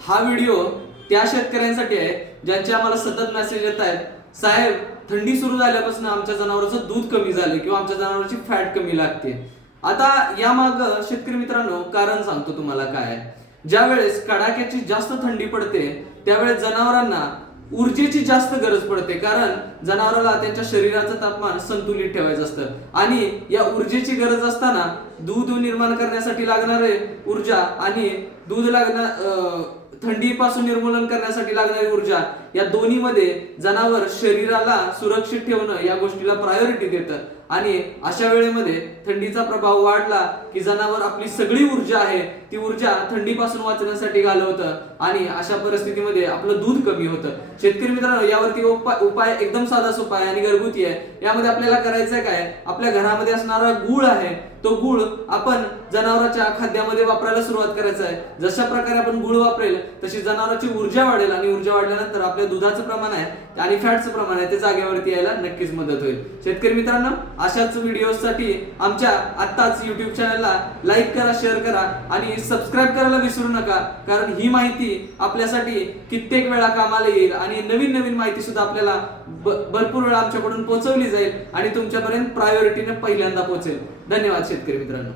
हा व्हिडिओ त्या शेतकऱ्यांसाठी आहे ज्यांचे आम्हाला सतत मेसेज येत आहेत, साहेब थंडी सुरू झाल्यापासून आमच्या जनावरांचं दूध कमी झाले किंवा आमच्या जनावरांची फॅट कमी लागते। आता यामाग शेतकरी मित्रांनो कारण सांगतो तुम्हाला काय आहे। ज्या वेळेस कडाक्याची जास्त थंडी पडते त्यावेळेस जनावरांना ऊर्जेची जास्त गरज पडते, कारण जनावराला त्यांच्या शरीराचं तापमान संतुलित ठेवायचं असतं आणि या ऊर्जेची गरज असताना दूध निर्माण करण्यासाठी लागणारे ऊर्जा आणि दूध थंडीपासून निर्मूलन करण्यासाठी लागणारी ऊर्जा या दोन्हीमध्ये जनावर शरीराला सुरक्षित ठेवणं या गोष्टीला प्रायोरिटी देतं आणि अशा वेळेमध्ये थंडीचा प्रभाव वाढला की जनावर आपली सगळी ऊर्जा आहे ती ऊर्जा थंडीपासून वाचण्यासाठी घालवतं आणि अशा परिस्थितीमध्ये आपलं दूध कमी होतं। शेतकरी मित्रांनो, यावरती उपाय एकदम साधा सोपा आहे आणि घरगुती आहे। यामध्ये आपल्याला करायचं काय, आपल्या घरामध्ये असणारा गूळ आहे तो गूळ आपण जनावरांच्या खाद्यामध्ये वापरायला सुरुवात करायचं आहे। जशा प्रकारे आपण गूळ वापरेल तशी जनावरांची ऊर्जा वाढेल आणि ऊर्जा वाढल्यानंतर आपल्या दुधाचं प्रमाण आहे आणि फॅटचं प्रमाण आहे ते जागेवरती यायला नक्कीच मदत होईल। शेतकरी मित्रांनो, अशाच व्हिडिओसाठी आमच्या आत्ताच YouTube चॅनलला लाईक करा, शेअर करा आणि सबस्क्राईब करायला विसरू नका, कारण ही माहिती आपल्यासाठी कित्येक वेळा कामाला येईल आणि नवीन नवीन माहिती सुद्धा आपल्याला भरपूर वेळा आमच्याकडून पोहोचवली जाईल आणि तुमच्यापर्यंत प्रायोरिटीने पहिल्यांदा पोहोचेल। धन्यवाद शेतकरी मित्रांनो।